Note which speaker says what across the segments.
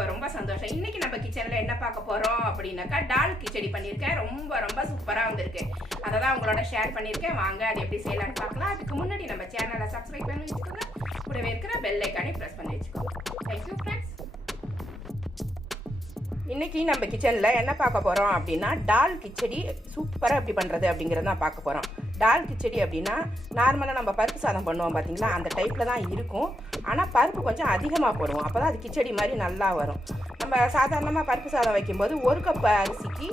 Speaker 1: ரொம்ப ரொம்ப சந்தோஷம். இன்னைக்கு நம்ம கிச்சனில் என்ன பார்க்க போகிறோம் அப்படின்னாக்கா டால் கிச்சடி பண்ணியிருக்கேன். ரொம்ப ரொம்ப சூப்பராக வந்திருக்கு. அதை தான் உங்களோட ஷேர் பண்ணியிருக்கேன். வாங்க அது எப்படி செய்யலாம்னு பார்க்கலாம். அதுக்கு முன்னாடி நம்ம சேனலை சப்ஸ்கிரைப் பண்ணி வச்சுக்கோங்க. கூடவே இருக்கிற பெல் ஐக்கானே ப்ரெஸ் பண்ணி வச்சுக்கோங்க. தேங்க்யூ ஃப்ரெண்ட்ஸ் இன்னைக்கு நம்ம கிச்சனில் என்ன பார்க்க போகிறோம் அப்படின்னா டால் கிச்சடி சூப்பராக எப்படி பண்ணுறது அப்படிங்கிறத தான் பார்க்க போகிறோம் டால் கிச்சடி அப்படின்னா நார்மலாக நம்ம பருப்பு சாதம் பண்ணுவோம் பார்த்தீங்களா அந்த டைப்பில் தான் இருக்கும். ஆனால் பருப்பு கொஞ்சம் அதிகமாக போடுவோம். அப்போ தான் அது கிச்சடி மாதிரி நல்லா வரும். நம்ம சாதாரணமாக பருப்பு சாதம் வைக்கும்போது ஒரு கப் அரிசிக்கு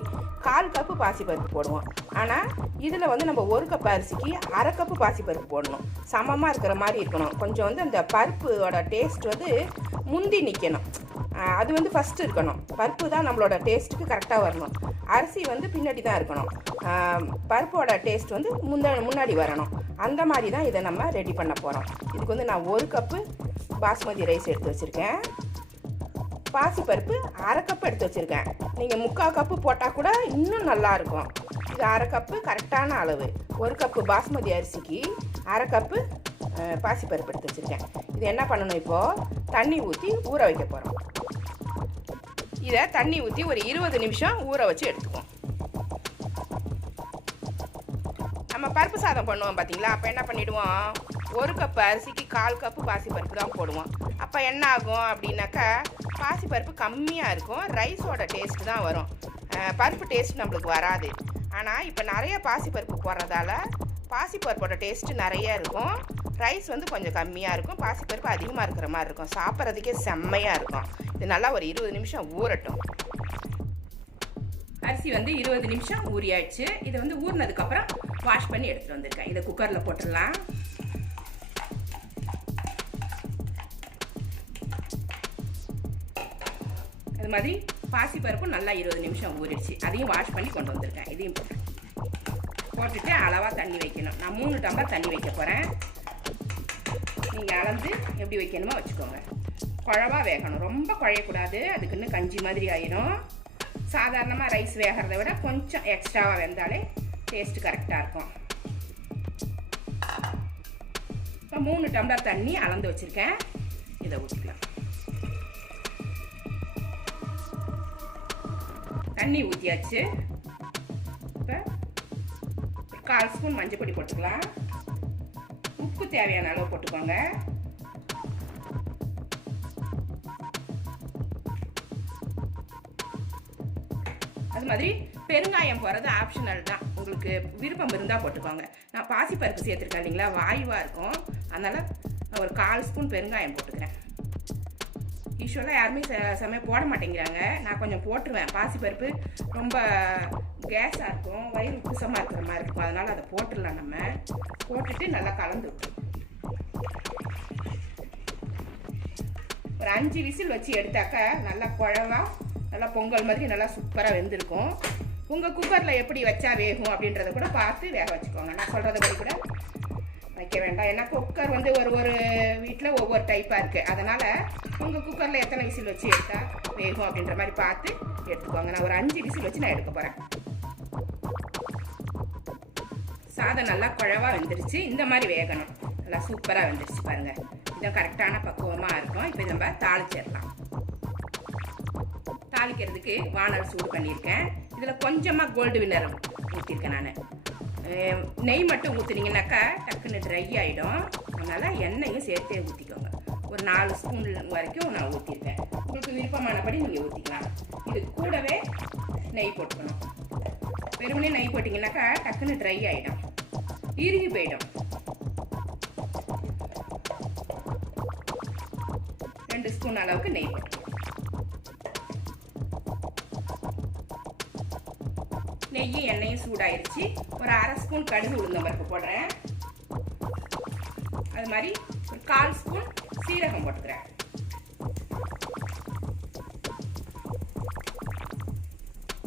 Speaker 1: கால் கப்பு பாசிப்பருப்பு போடுவோம். ஆனால் இதில் வந்து நம்ம ஒரு கப் அரிசிக்கு அரை கப்பு பாசிப்பருப்பு போடணும். சமமாக இருக்கிற மாதிரி இருக்கணும். கொஞ்சம் வந்து அந்த பருப்போட டேஸ்ட் வந்து முந்தி நிற்கணும் அது வந்து ஃபஸ்ட்டு இருக்கணும். பருப்பு தான் நம்மளோட டேஸ்ட்டுக்கு கரெக்டாக வரணும். அரிசி வந்து பின்னாடி தான் இருக்கணும். பருப்போட டேஸ்ட் வந்து முந்த முன்னாடி வரணும். அந்த மாதிரி தான் இதை நம்ம ரெடி பண்ண போகிறோம் இதுக்கு வந்து நான் ஒரு கப்பு பாஸ்மதி ரைஸ் எடுத்து வச்சுருக்கேன். பாசிப்பருப்பு அரை கப்பு எடுத்து வச்சுருக்கேன். நீங்கள் முக்கால் கப்பு போட்டால் கூட இன்னும் நல்லா இருக்கும். இது அரை கப்பு கரெக்டான அளவு. ஒரு கப்பு பாஸ்மதி அரிசிக்கு அரை கப்பு பாசிப்பருப்பு எடுத்து வச்சுருக்கேன். இது என்ன பண்ணணும் இப்போது தண்ணி ஊற்றி ஊற வைக்க போகிறோம் இதை தண்ணி ஊற்றி ஒரு இருபது நிமிஷம் ஊற வச்சு எடுத்துக்குவோம். நம்ம பருப்பு சாதம் பண்ணுவோம் பார்த்தீங்களா அப்போ என்ன பண்ணிவிடுவோம் ஒரு கப்பு அரிசிக்கு கால் கப்பு பாசிப்பருப்பு தான் போடுவோம். அப்போ என்ன ஆகும் அப்படின்னாக்கா பாசிப்பருப்பு கம்மியாக இருக்கும் ரைஸோட டேஸ்ட் தான் வரும். பருப்பு டேஸ்ட் நம்மளுக்கு வராது. ஆனால் இப்போ நிறைய பாசிப்பருப்பு போடுறதால பாசிப்பருப்போட டேஸ்ட்டு நிறைய இருக்கும். ரைஸ் வந்து கொஞ்சம் கம்மியாக இருக்கும் பாசிப்பருப்பு அதிகமாக இருக்கிற மாதிரி இருக்கும். சாப்பிட்றதுக்கே செம்மையாக இருக்கும். இது நல்லா ஒரு இருபது நிமிஷம் ஊறட்டும். அரிசி வந்து இருபது நிமிஷம் ஊறியாச்சு. இதை வந்து ஊறினதுக்கப்புறம் வாஷ் பண்ணி எடுத்துகிட்டு வந்திருக்கேன். இதை குக்கரில் போட்டுடலாம். அது மாதிரி பாசி பருப்பும் நல்லா இருபது நிமிஷம் ஊறிடுச்சு. அதையும் வாஷ் பண்ணி கொண்டு வந்திருக்கேன். இதையும் போட்டுட்டு அளவாக தண்ணி வைக்கணும். நான் மூணு டம்ளர் தண்ணி வைக்க போகிறேன் நீங்கள் அளந்து எப்படி வைக்கணுமோ வச்சுக்கோங்க. குழவா வேகணும். ரொம்ப குழையக்கூடாது. அதுக்குன்னு கஞ்சி மாதிரி ஆயிடும் சாதாரணமாக ரைஸ் வேகிறத விட கொஞ்சம் எக்ஸ்ட்ராவாக வெந்தாலே டேஸ்ட்டு கரெக்டாக இருக்கும். இப்போ மூணு டம்ளர் தண்ணி அளந்து வச்சுருக்கேன். இதை ஊற்றிக்கலாம் தண்ணி ஊற்றியாச்சு இப்போ ஒரு கால் ஸ்பூன் மஞ்சள் பொடி போட்டுக்கலாம். உப்பு தேவையான அளவு போட்டுக்கோங்க. அது மாதிரி பெருங்காயம் போகிறது ஆப்ஷனல் தான். உங்களுக்கு விருப்பம் இருந்தால் போட்டுக்கோங்க. நான் பாசிப்பருப்பு சேர்த்துருக்கேன் இல்லைங்களா? வாயுவாக இருக்கும். அதனால் நான் ஒரு கால் ஸ்பூன் பெருங்காயம் போட்டுக்கிறேன். யூஸ்வலாக யாருமே ச சமயம் போட மாட்டேங்கிறாங்க. நான் கொஞ்சம் போட்டுருவேன். பாசிப்பருப்பு ரொம்ப கேஸாக இருக்கும். வயிறு உப்புசமாக இருக்கிற மாதிரி இருக்கும். அதனால் அதை போட்டுடலாம் நம்ம. போட்டுட்டு நல்லா கலந்து ஒரு அஞ்சு விசில் வச்சு எடுத்தாக்கா நல்லா குழவா நல்லா பொங்கல் மாதிரி நல்லா சூப்பராக வெந்திருக்கும். உங்கள் குக்கரில் எப்படி வச்சா வேகும் அப்படின்றத கூட பார்த்து வேக வச்சுக்கோங்க. நான் சொல்கிறத படி கூட வைக்க வேண்டாம். ஏன்னா குக்கர் வந்து ஒரு ஒரு வீட்டில் ஒவ்வொரு டைப்பாக இருக்குது அதனால் உங்கள் குக்கரில் எத்தனை விசில் வச்சு எடுத்தா வேகும் அப்படின்ற மாதிரி பார்த்து எடுத்துக்கோங்க. நான் ஒரு அஞ்சு விசில் வச்சு நான் எடுக்க போகிறேன் சாதம் நல்லா குழவாக வெந்துருச்சு. இந்த மாதிரி வேகணும். நல்லா சூப்பராக வெந்துருச்சு பாருங்க. இதான் கரெக்டான பக்குவமாக இருக்கும். இப்போ நம்ம தாளிச்சிடலாம். தாளிக்கிறதுக்கு வானல் சூடு பண்ணியிருக்கேன். இதில் கொஞ்சமாக கோல்டு வின்னர் ஊற்றிருக்கேன் நான். நெய் மட்டும் ஊற்றுனீங்கன்னாக்கா டக்குன்னு ட்ரை ஆகிடும் அதனால் எண்ணெயும் சேர்த்தே ஊற்றிக்கோங்க ஒரு நாலு ஸ்பூன் வரைக்கும் நான் ஊற்றிருப்பேன் உங்களுக்கு விருப்பமானபடி நீங்கள் ஊற்றிக்கலாம் இது கூடவே நெய் போட்டுக்கணும். வெறுமனே நெய் போட்டிங்கனாக்கா டக்குன்னு ட்ரை ஆகிடும் இறுகி போயிடும். ரெண்டு ஸ்பூன் அளவுக்கு நெய் போட்டுக்கணும். நெய்யும் எண்ணெயும் சூடாயிருச்சு. ஒரு அரை ஸ்பூன் கடுகு உளுந்தம்பருப்பு போடுறேன். அது மாதிரி ஒரு கால் ஸ்பூன் சீரகம் போட்டுக்கிறேன்.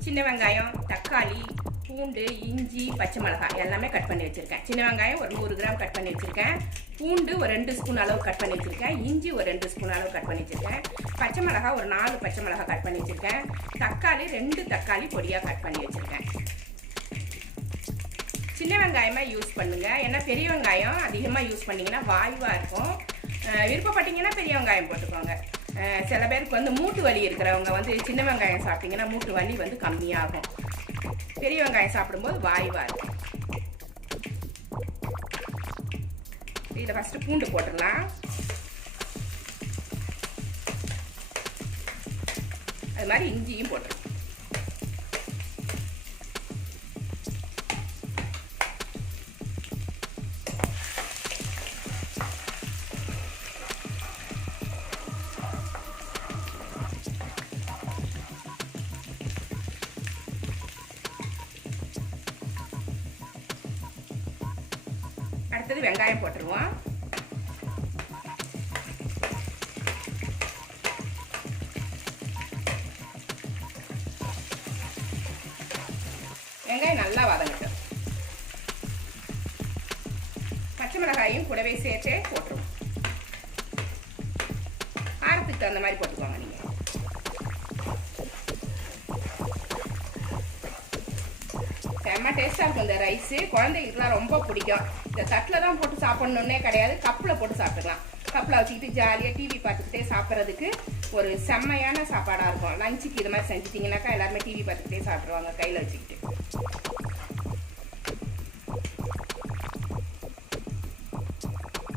Speaker 1: சின்ன வெங்காயம் தக்காளி பூண்டு இஞ்சி பச்சை மிளகாய் எல்லாமே கட் பண்ணி வச்சுருக்கேன். சின்ன வெங்காயம் ஒரு நூறு கிராம் கட் பண்ணி வச்சுருக்கேன். பூண்டு ஒரு ரெண்டு ஸ்பூன் அளவு கட் பண்ணி வச்சுருக்கேன். இஞ்சி ஒரு ரெண்டு ஸ்பூன் அளவு கட் பண்ணி வச்சுருக்கேன். பச்சை மிளகாய் ஒரு நாலு பச்சை மிளகாய் கட் பண்ணி வச்சுருக்கேன். தக்காளி ரெண்டு தக்காளி பொடியாக கட் பண்ணி வச்சுருக்கேன். சின்ன வெங்காயமாக யூஸ் பண்ணுங்கள் ஏன்னா பெரிய வெங்காயம் அதிகமாக யூஸ் பண்ணிங்கன்னா வாயுவாக இருக்கும். விருப்பப்பட்டீங்கன்னா பெரிய வெங்காயம் போட்டுக்கோங்க. சில பேருக்கு வந்து மூட்டு வலி இருக்கிறவங்க வந்து சின்ன வெங்காயம் சாப்பிட்டீங்கன்னா மூட்டு வலி வந்து கம்மியாகும். பெரிய வெங்காயம் சாப்பிடும்போது வாய்வாக இருக்கும் இதில் ஃபஸ்ட்டு பூண்டு போட்டுடலாம். அது மாதிரி இஞ்சியும் போட்டுருலாம் அடுத்தது வெங்காயம் போட்டுருவோம். வெங்காயம் நல்லா வதங்கட்டும். பச்சை மிளகாயும் கூடவே சேர்த்தே போட்டுருவோம். காரத்துக்கு அந்த மாதிரி போட்டுக்கோங்க நீங்கள் செம்ம டேஸ்ட்டாக இருக்கும் இந்த ரைஸு குழந்தைகளுக்குலாம் ரொம்ப பிடிக்கும். இந்த தட்டில் தான் போட்டு சாப்பிட்ணுன்னே கிடையாது. கப்பில் போட்டு சாப்பிட்டுக்கலாம். கப்பில் வச்சுக்கிட்டு ஜாலியாக டிவி பார்த்துக்கிட்டே சாப்பிட்றதுக்கு ஒரு செம்மையான சாப்பாடாக இருக்கும். லஞ்சுக்கு இது மாதிரி செஞ்சிட்டிங்கனாக்கா எல்லாருமே டிவி பார்த்துக்கிட்டே சாப்பிட்ருவாங்க கையில் வச்சுக்கிட்டு.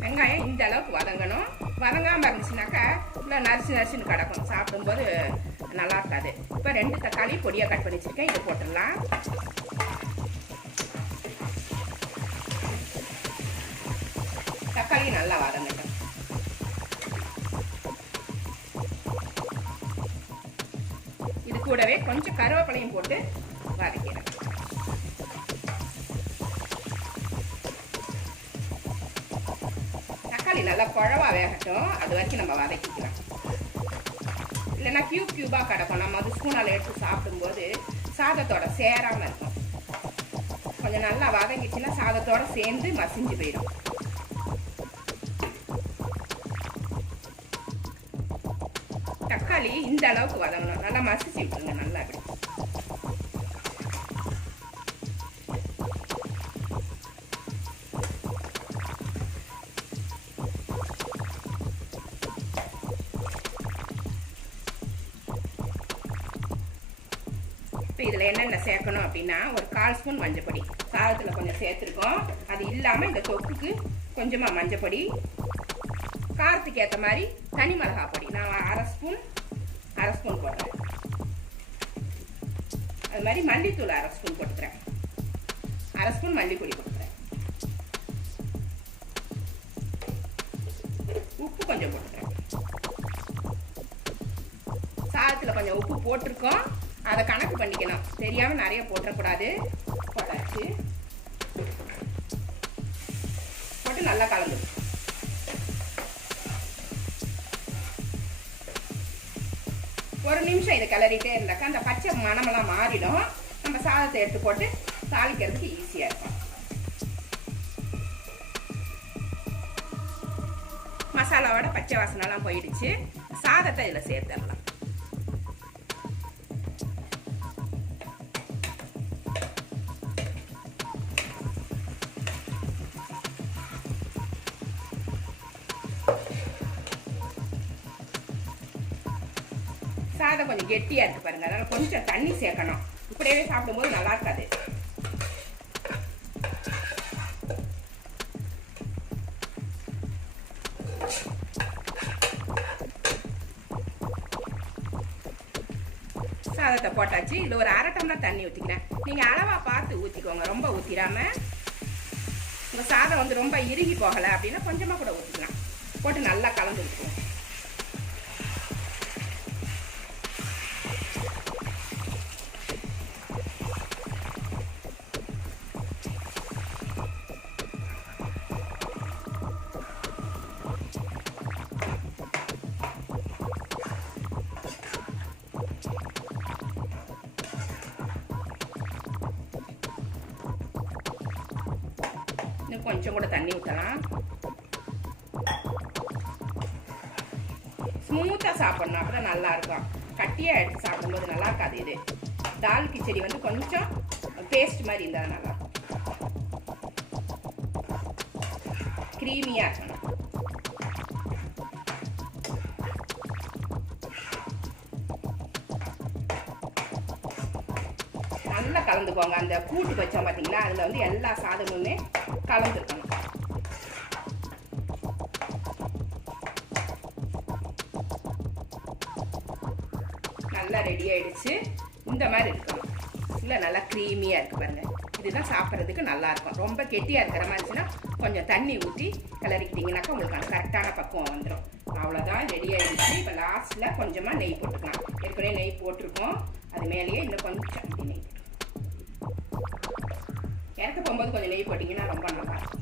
Speaker 1: வெங்காயம் இந்த அளவுக்கு வதங்கணும். வதங்காமல் இருந்துச்சுனாக்கா இல்லை நரிசி நரிசின்னு கிடக்கும். சாப்பிடும்போது நல்லா இருக்காது. இப்போ ரெண்டு தக்காளி பொடியாக கட் பண்ணி வச்சுருக்கேன். இதை போட்டுடலாம். தக்காளி நல்லா வதங்கட்டும் இது கூடவே கொஞ்சம் கருவேப்பிலையும் போட்டு வதக்கிறேன் தக்காளி நல்லா குழவா வேகட்டும். அது வரைக்கும் நம்ம வதக்கிக்கலாம். இல்லைன்னா கியூப் கியூபாக கிடக்கும். நம்ம அது ஸ்பூனால் எடுத்து சாப்பிடும்போது சாதத்தோட சேராமல் இருக்கும். கொஞ்சம் நல்லா வதங்கிச்சுன்னா சாதத்தோட சேர்ந்து மசிஞ்சு போயிடும். தக்காளியை இந்த அளவுக்கு வதங்கணும். நல்லா மசிச்சு விட்டுருங்க நல்லா அப்படி இப்போ இதில் என்னென்ன சேர்க்கணும் அப்படின்னா ஒரு கால் ஸ்பூன் மஞ்சப்பொடி சாதத்தில் கொஞ்சம் சேர்த்துருக்கோம். அது இல்லாமல் இந்த தொக்குக்கு கொஞ்சமாக மஞ்சப்பொடி காரத்துக்கு ஏற்ற மாதிரி தனி மிளகா பொடி. நான் அரை ஸ்பூன் அரை ஸ்பூன் போடுறேன் அது மாதிரி மல்லித்தூள் அரை ஸ்பூன் போட்டுக்கிறேன். அரை ஸ்பூன் மல்லிப்பொடி போட்டுக்கிறேன். உப்பு கொஞ்சம் போட்டுக்கிறேன். சாதத்தில் கொஞ்சம் உப்பு போட்டிருக்கோம். அதை கணக்கு பண்ணிக்கணும் தெரியாமல் நிறைய போட்டுறக்கூடாது. போட்டாச்சு. போட்டு நல்லா கலந்து ஒரு நிமிஷம் இதை கிளறிட்டே இருந்தாக்கா அந்த பச்சை மணமெல்லாம் மாறிடும். நம்ம சாதத்தை எடுத்து போட்டு தாளிக்கிறதுக்கு ஈஸியாக இருக்கும். மசாலாவோட பச்சை வாசனைலாம் போயிடுச்சு. சாதத்தை இதில் சேர்த்துடலாம். கொஞ்சம் கெட்டியாக இருக்கு பாருங்க. அதனால் கொஞ்சம் தண்ணி சேர்க்கணும். இப்படியே சாப்பிடும்போது நல்லா இருக்காது. சாதத்தை போட்டாச்சு. இதில் ஒரு அரை டம்ளர் தண்ணி ஊற்றிக்கிறேன் நீங்கள் அளவாக பார்த்து ஊற்றிக்கோங்க ரொம்ப ஊற்றிடாம உங்கள் சாதம் வந்து ரொம்ப இறுகி போகலை அப்படின்னா கொஞ்சமாக கூட ஊற்றிக்கலாம் போட்டு நல்லா கலந்து விட்டுருவோம் கொஞ்சம் கூட தண்ணி ஊற்றலாம் ஸ்மூத்தாக சாப்பிட்ணும். அப்போ தான் நல்லாயிருக்கும் கட்டியாக எடுத்து சாப்பிடும்போது நல்லா இருக்காது இது. தால் கிச்சடி வந்து கொஞ்சம் பேஸ்ட் மாதிரி இருந்தால் நல்லா க்ரீமியாக இருக்கணும். நல்லா கலந்துக்கோங்க. அந்த கூட்டு வச்சோம் பார்த்தீங்களா அதில் வந்து எல்லா சாதமுமே கலந்துருக்கணும் நல்லா ரெடி ஆயிடுச்சு. இந்த மாதிரி இருக்கணும். இல்லை நல்லா க்ரீமியாக இருக்கு பாருங்க. இதுதான் சாப்பிட்றதுக்கு நல்லா இருக்கும். ரொம்ப கெட்டியாக இருக்கிற மாதிரி இருந்துச்சுன்னா கொஞ்சம் தண்ணி ஊற்றி கிளறிக்கிட்டிங்கனாக்கா உங்களுக்கு அந்த கரெக்டான பக்குவம் வந்துடும் அவ்வளோதான் ரெடி ஆகிடுச்சு இப்போ லாஸ்ட்டில் கொஞ்சமாக நெய் போட்டுக்கலாம். ஏற்கனவே நெய் போட்டிருக்கோம். அது மேலேயே இன்னும் கொஞ்சம் இறக்க போகும்போது கொஞ்சம் நெய் போட்டிங்கன்னா ரொம்ப நல்லா இருக்கும்.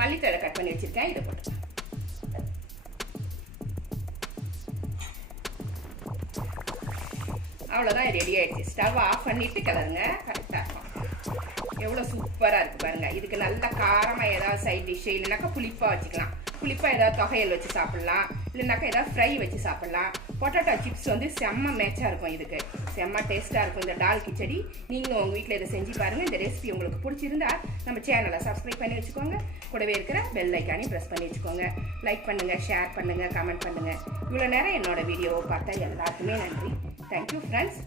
Speaker 1: மல்லித்தழை கட் பண்ணி வச்சிருக்கேன் இதை போட்டு அவ்வளோதான் ரெடி ஆயிடுச்சு. ஸ்டவ் ஆஃப் பண்ணிட்டு கிளறுங்க கரெக்டாக இருக்கும். எவ்வளோ சூப்பராக இருக்குது பாருங்கள் இதுக்கு நல்ல காரமாக ஏதாவது சைட் டிஷ்ஷு இல்லைனாக்கா புளிப்பாக வச்சுக்கலாம். புளிப்பாக ஏதாவது தொகையல் வச்சு சாப்பிட்லாம். இல்லைனாக்கா ஏதாவது ஃப்ரை வச்சு சாப்பிட்லாம். பொட்டேட்டோ சிப்ஸ் வந்து செம்ம மேட்சாக இருக்கும் இதுக்கு. செம்ம டேஸ்ட்டாக இருக்கும் இந்த டால் கிச்சடி நீங்களும் உங்கள் வீட்டில் இதை செஞ்சு பாருங்கள் இந்த ரெசிபி உங்களுக்கு பிடிச்சிருந்தா நம்ம சேனலை சப்ஸ்கிரைப் பண்ணி வச்சுக்கோங்க. கூடவே இருக்கிற பெல் ஐக்கானையும் ப்ரெஸ் பண்ணி வச்சுக்கோங்க. லைக் பண்ணுங்கள் ஷேர் பண்ணுங்கள் கமெண்ட் பண்ணுங்கள் இவ்வளோ நேரம் என்னோடய வீடியோவை பார்த்தா எல்லாத்துக்குமே நன்றி. Thank you friends